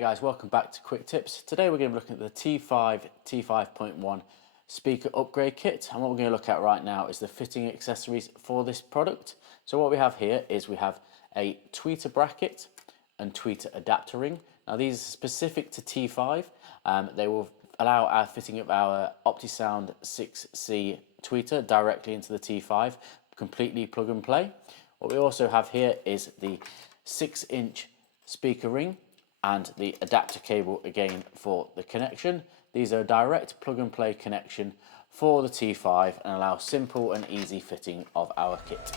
guys, welcome back to Quick Tips. Today we're going to be looking at the T5 T5.1 speaker upgrade kit, and what we're going to look at right now is the fitting accessories for this product. So what we have here is we have a tweeter bracket and tweeter adapter ring. Now these are specific to T5. They will allow our fitting of our OptiSound 6C tweeter directly into the T5, completely plug and play. What we also have here is the 6-inch speaker ring and the adapter cable again for the connection. These are a direct plug and play connection for the T5 and allow simple and easy fitting of our kit.